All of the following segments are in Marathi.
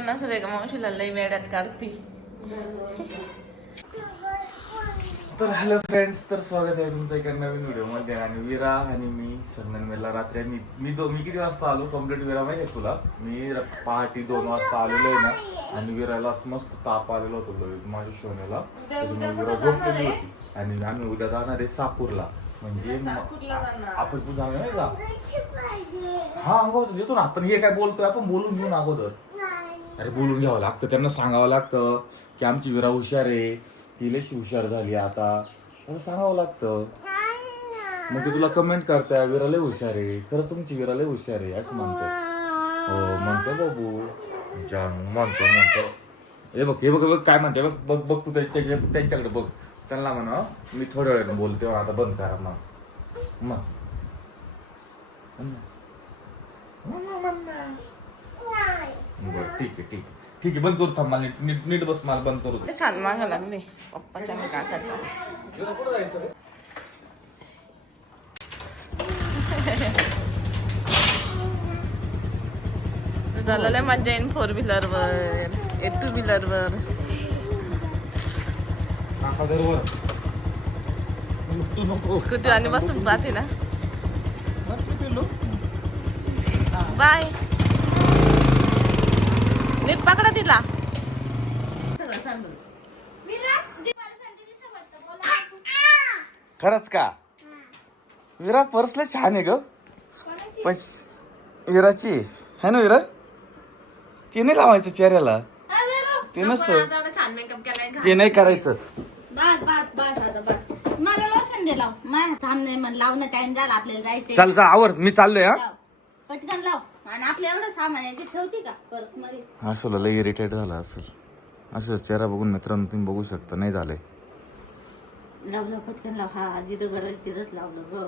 नसले का मावशीला लई वेड्यात काढती. तर हॅलो फ्रेंड्स, तर स्वागत आहे तुमचं एका नवीन व्हिडिओ मध्ये. आणि विरा आणि मी संगमनेरला रात्री मी किती वाजता आलो कम्प्लीट विरा माहिती आहे तुला? मी पहाटे 2 वाजता आलेलो आहे ना. आणि विराला मस्त ताप आलेला होतो माझ्या शोनेला. विरा झोपलेली होती आणि आम्ही उद्या जाणार आहे साकूरला. म्हणजे आपण तू जाणार नाही का? हा अंगावर देतो ना आपण. हे काय बोलतोय आपण, बोलून घेऊन अगोदर. अरे बोलून घ्यावं लागतं, त्यांना सांगावं लागतं की आमची विरा हुशार आहे, ती लयच हुशार झाली आता, असं सांगावं लागतं. मग ते तुला कमेंट करताय विरा लय हुशार आहे, खरंच तुमची विरा लय हुशार आहे असं म्हणतोय. हो म्हणतो बाबू जानू, म्हणतो. हे बघ काय म्हणते, बघ तू त्यांच्याकडे बघ. त्यांना म्हणा मी थोड्या वेळाने बोलते, आता बंद करा मग. बरं ठीक आहे बंद करू. थांब मला नीट बस, मला बंद करू. छान मागा लागली पप्पाच्या आणि काकाच्या. झालं लय मजा येईन 4 व्हीलरवर, 2 व्हीलरवर. स्कूटी आणि बसून पाहते ना. बाय, नीट पकडा तिला. खरंच का? विरा पर्सला छान आहे ग. पण विराची है ना विरा, ते नाही लावायचं चेहऱ्याला, ते नसतं, छान मेकअप केलाय. ते नाही करायचं. बस मला लोशन दे, लाव. माझ्या सामने मन लावणं टाइम झाला, आपल्याला जायचंय. चल जा आवर, मी चाललोय. हा पटकन लाव. आणि आपल्या एवढं सामान याची ठेवती का पर्स मध्ये? असं लय इरिटेट झाला असेल. असं चेहरा बघून मित्रांनो तुम्ही बघू शकता, नाही झालंय. लाव पटकन लाव. हा जिथं गरज तिथंच लावलं ग.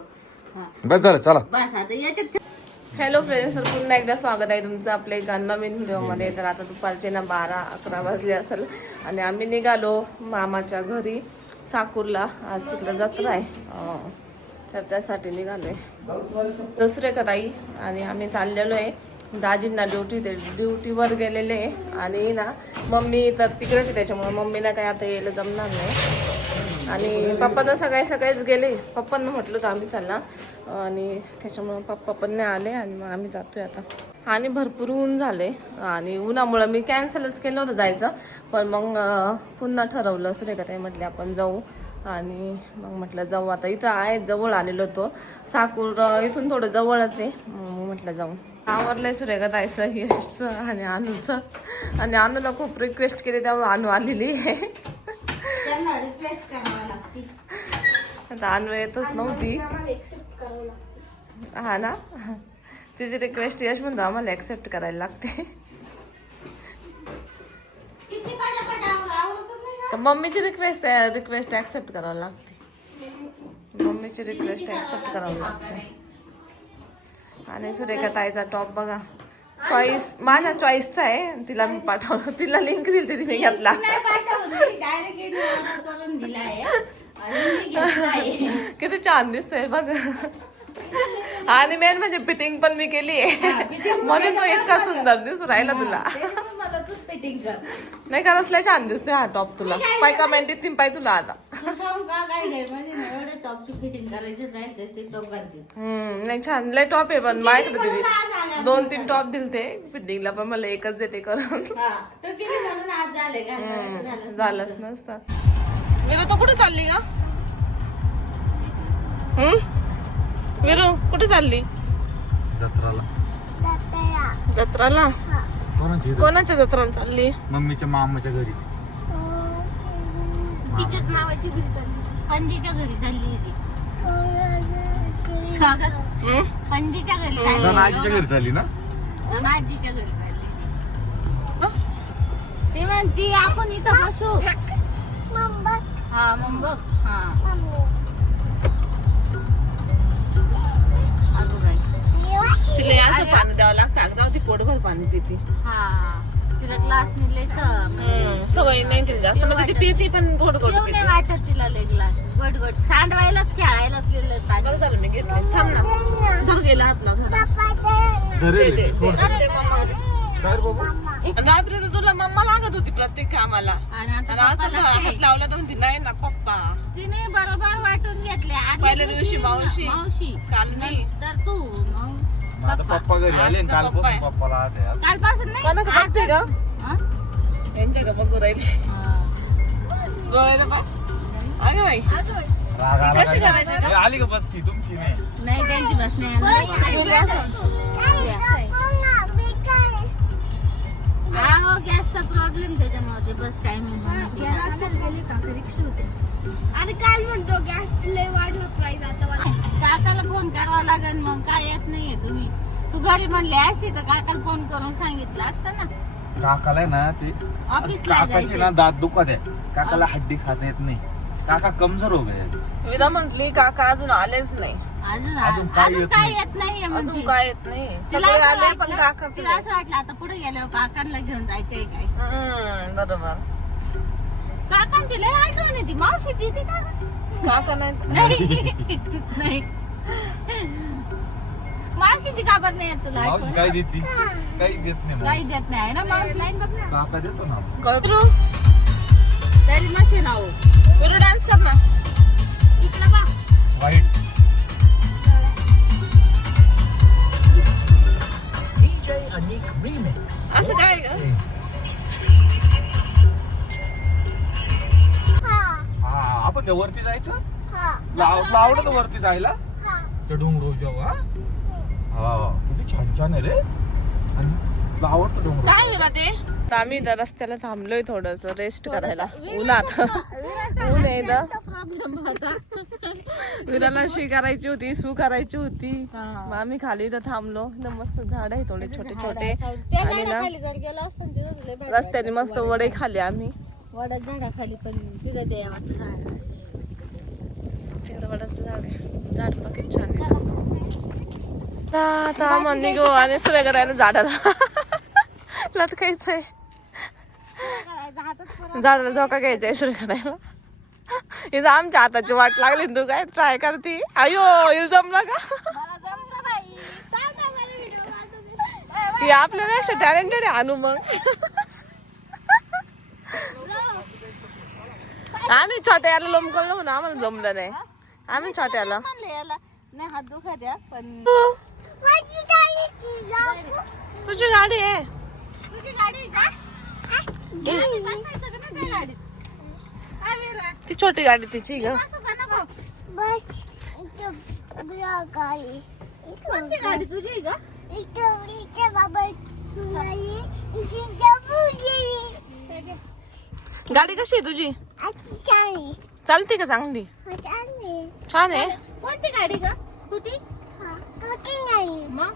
हा बस झालं, चला. बस आता याच्यात हॅलो फ्रेंड्स, तर पुन्हा एकदा स्वागत आहे तुमचं आपल्या एका नवीन व्हिडिओमध्ये. तर आता दुपारचे ना 12-11 वाजले असेल आणि आम्ही निघालो मामाच्या घरी साकूरला. आज तिकडे जत्रा आहे, तर त्यासाठी निघालोय. दुसरे कदाई आणि आम्ही चाललेलो आहे. दाजींना ड्युटीवर गेलेले आहे आणि ना मम्मी तर तिकडेच आहे, त्याच्यामुळे मम्मीला काय आता यायला जमणार नाही. आणि पप्पा तर सकाळीच गेले. पप्पांना म्हटलं होतं आम्ही चालला, आणि त्याच्यामुळं पप्पा पण नाही आले आणि मग आम्ही जातोय आता. आणि भरपूर ऊन झाले आणि उन्हामुळं मी कॅन्सलच केलं होतं जायचं, पण मग पुन्हा ठरवलं सुरेखाताई म्हटले आपण जाऊ. आणि मग म्हटलं जाऊ. आता इथं आहे, जवळ आलेलो होतो. साकूर इथून थोडं जवळच आहे, मग म्हटलं जाऊ. आवरलंय सुरेखाताईचं, यशचं आणि अनुचं. आणि अनुला खूप रिक्वेस्ट केली तेव्हा अनु आलेली आहे. आता अनु येतच नव्हती. हा ना, तिची रिक्वेस्ट यश म्हणतो आम्हाला ऍक्सेप्ट करायला लागते. तर मम्मीची रिक्वेस्ट ऍक्सेप्ट करावी लागते. मम्मीची रिक्वेस्ट ऍक्सेप्ट करावी लागते. आणि सुरेखाताईचा टॉप बघा, चॉईस माझ्या चॉईसचा आहे. तिला मी पाठवलं, तिला लिंक दिली, तिने घेतला. किती छान दिसतोय बघ. आणि मेन म्हणजे फिटिंग पण मी केली आहे, म्हणून तो इतका सुंदर दिसून राहिला तुला. नाही का, रसल्या छान दिसतोय हा टॉप तुला. पाय कमेंट येतील पाय तुला आता. नाही छान लय टॉप आहे, पण माझ्याकडे दिली 2-3 टॉप दिलते फिटिंगला, पण मला एकच देते करून. झालंच नसतं. विरू तो कुठे चालली का? विरू कुठे चालली? जत्राला. कोणाच्या जत्राला चालली? मम्मीच्या मामाच्या घरी. पंजीच्या घरी चालली होती. पंजीच्या घरी आजीच्या घरी चालली ना. आजीच्या घरी चालली ते म्हणती आपण इथं बसू. हा मग बघ. हा तिला असं पाणी द्यावं लागतं, अगदी ती पोटभर पाणी पिते. हा तिला ग्लास सवय नाही तिला जास्त, म्हणजे ती पिते पण गोड गोड नाही पिते. वाटत तिला लय ग्लास गोड गोड सांडवायला खेळायला बरं झालं मी घेतले. थांब ना, दूर गेला हातला थोडा. धरेल, दे, सोड. दे, दे, मम्मा. काय रे बाबू? रात्री तर तुला मम्मा लागत होती प्रत्येक कामाला आणि आता आणि आता पप्पा हात लागते. लावला तर म्हणते नाही ना पप्पा. तिने बरोबर वाटून घेतले आदल्या पहिल्या दिवशी मावशी. मावशी काल मी. तर तू मग मग आता पप्पा घरी आले आता कालपासून पप्पा आहे. पप्पाला आज आहे. कालपासून नाही कोणाकडे बघते का हा? यांच्या का बघू राहिली हा. डोळ्याला पाय. अगं बाई राग आला कशी काय? करायची का? ए, आली का बस ती तुमची नाही नाही त्यांची बस नाही गेली असं. हा गॅसचा प्रॉब्लेम त्याच्यामध्ये बस टायमिंग अरे काल म्हणतो गॅस लय वाढलं प्राइस आता काकाला फोन करावा लागेल मग काय येत नाहीये तुम्ही तू घरी म्हणले अशी तर काकाला फोन करून सांगितलं असतं ना काकाला आहे ना ते ऑफिसला काकाची जायचंय. ना दात दुखत आहे काकाला हड्डी खाता येत नाही काका कमजोर हो गए विरा म्हंटली काका अजून आलेच नाही. अजून काय अजून येत काय नाही. येत नाहीये अजून म्हणजे काय येत नाही. तिला सगळे असं आले पण वाटलं- काकाच तिला नाही. असं वाटलं आता पुढे गेल्यावर काकांना घेऊन जायचंय काय बरोबर. काकांची लय आठवण येते मावशीची येते का काका नाही नाही नाही मावशीची काबर नाही येत तुला मावशी आठवण? काय देते काही देत नाही काही मावशी. देत नाही ना मावशी लाईन बघ ना काका देतो ना कळतो. तरी मशीन आहो विरू डान्स कर ना. इकडं बघ वाईट असं काय ग? हा आपण त्या वरती जायचं आवडत वरती जायला त्या डोंगर जेव्हा हा किती छान छान आहे रे आणि तुला आवडतं डोंगर काय विरा ते? तर आम्ही इथं रस्त्याला थांबलोय थोडस रेस्ट करायला उन्हात. ऊन आहे इथं. प्रॉब्लेम होता विराला शी करायची होती सू करायची होती मग आम्ही खाली इथं थांबलो. इथं मस्त झाड आहे थोडे छोटे छोटे आणि ना खाली जर गेलो असतं तिथं लय भारी रस्त्याने मस्त वडे खाल्ले आम्ही. वडाच्या झाडाखाली पण तिथं देवाचं झाड आहे. तिथं वडाचं झाड आहे. झाड पण किती छान आहे. आता आम्हाला निघू आणि सूर्य करायला झाडाला लटकायचंय. झाडाला झोका घ्यायचंय सूर्य करायला. इथं आमच्या हाताची वाट लागली तू काय ट्राय करते. अयो हिला जमलं का? मला जमलं बाई. काय नाही मला व्हिडिओ पाठवू दे. ही आपल्यापेक्षा टॅलेंटेड आहे अनु. मग आम्ही छोट्याला लोंबकल म्हणून आम्हाला जमलं नाही. आम्ही छोट्याला म्हणलं याला नाही हात दुखत आहे पण तुझी गाडी आहे. तुझी गाडी आहे का? बसायचं का नाही त्या गाडीत? काय वेळा? ती छोटी गाडी तिची ग. बसू का नको? कोणती गाडी तुझी आहे का? गाडी कशी आहे तुझी? चालते का चांगली? छान आहे. कोणती गाडी का? स्कूटी? मग